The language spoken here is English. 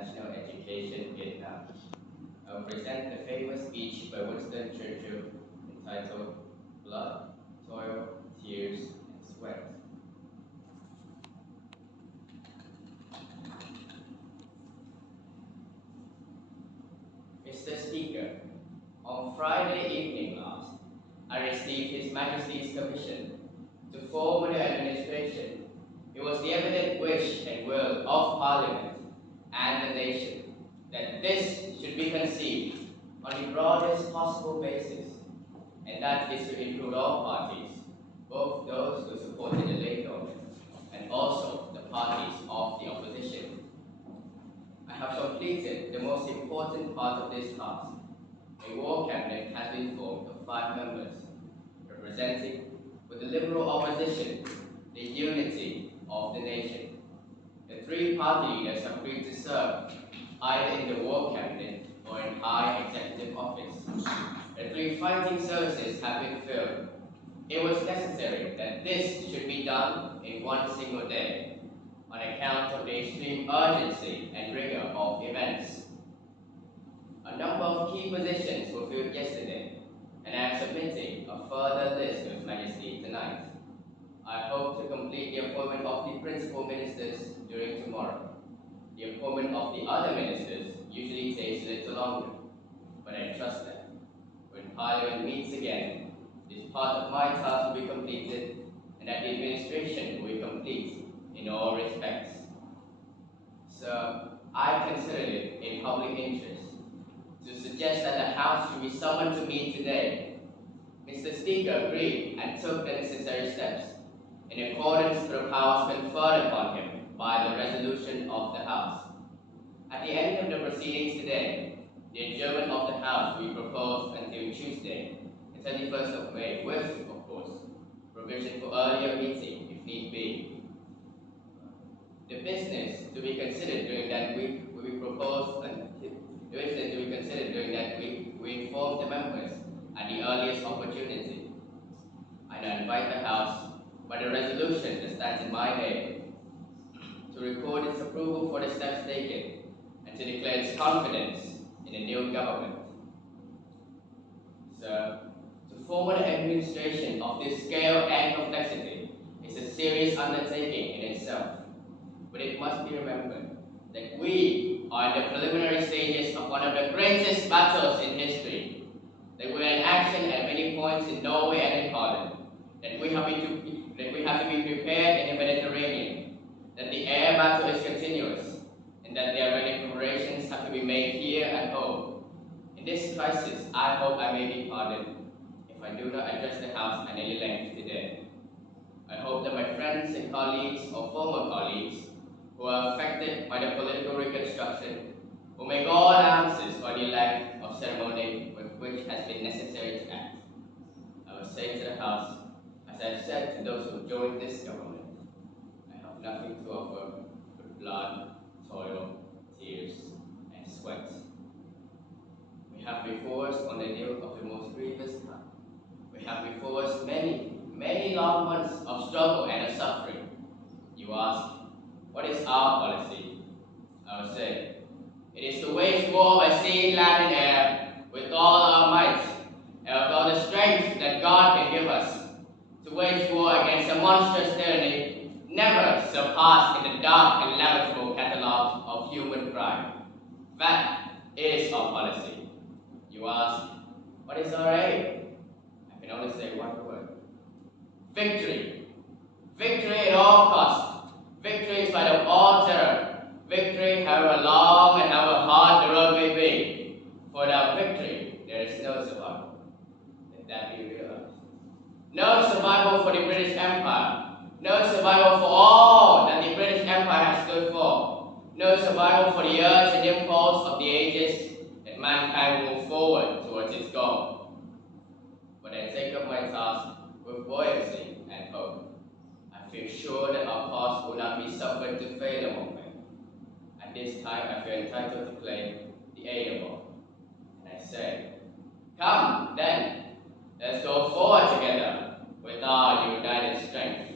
National Education Vietnam. I will present the famous speech by Winston Churchill entitled Blood, Toil, Tears, and Sweat. Mr. Speaker, on Friday evening last, I received His Majesty's commission to form the administration. It was the evident wish and will of Parliament and the nation that this should be conceived on the broadest possible basis, and that is to include all parties, both those who supported the late government and also the parties of the opposition. I have completed the most important part of this task. A war cabinet has been formed of 5 members, representing, with the Liberal opposition, the unity of the nation. The 3 party leaders have agreed to serve either in the war cabinet or in high executive office. The 3 fighting services have been filled. It was necessary that this should be done in one single day, on account of the extreme urgency and rigor of events. A number of key positions were filled yesterday, and I am submitting a further list to His Majesty tonight. I hope to complete the appointment of the principal ministers during tomorrow. The appointment of the other ministers usually takes a little longer, but I trust that when Parliament meets again, this part of my task will be completed, and that the administration will be complete in all respects. So, I consider it in public interest to suggest that the House should be summoned to meet today. Mr. Speaker agreed and took the necessary steps in accordance with the powers conferred upon him by the resolution of the House. At the end of the proceedings today, the adjournment of the House will be proposed until Tuesday, the 31st of May, with, of course, provision for earlier meeting if need be. The business to be considered during that week will be proposed, and the business to be considered during that week will inform the members at the earliest opportunity. I now invite the House, by the resolution that stands in my name, to record its approval for the steps taken and to declare its confidence in the new government. So, to form an administration of this scale and complexity is a serious undertaking in itself. But it must be remembered that we are in the preliminary stages of one of the greatest battles in history, that we are in action at many points in Norway and in Holland, that we have to be prepared in the Mediterranean, that the air battle is continuous, and that there are many preparations have to be made here at home. In this crisis, I hope I may be pardoned if I do not address the House at any length today. I hope that my friends and colleagues or former colleagues who are affected by the political reconstruction will make all allowances for the lack of ceremony with which has been necessary to act. I will say to the House, as I have said to those who joined this government, I have nothing to offer but blood, toil, tears, and sweat. We have before us on the nail of the most grievous time. We have before us many, many long months of struggle and of suffering. You ask, what is our policy? I will say, it is to wage war by sea, land, and air with all our might and with all the strength that God can give us, to wage war against a monstrous tyranny never surpassed in the dark and lamentable catalogue of human crime. That is our policy. You ask, what is our aim? I can only say one word. Victory. Victory at all costs. Victory in spite of all terror. Victory however long and however hard the road may be. For without victory, there is no survival. Let that be realized. No survival for the British Empire. No survival for all that the British Empire has stood for. No survival for the urge and impulse of the ages that mankind will move forward towards its goal. But I take up my task with buoyancy and hope. I feel sure that our cause will not be suffered to fail among men. At this time, I feel entitled to claim the aid of all. And I say, come then, let's go forward together with our united strength.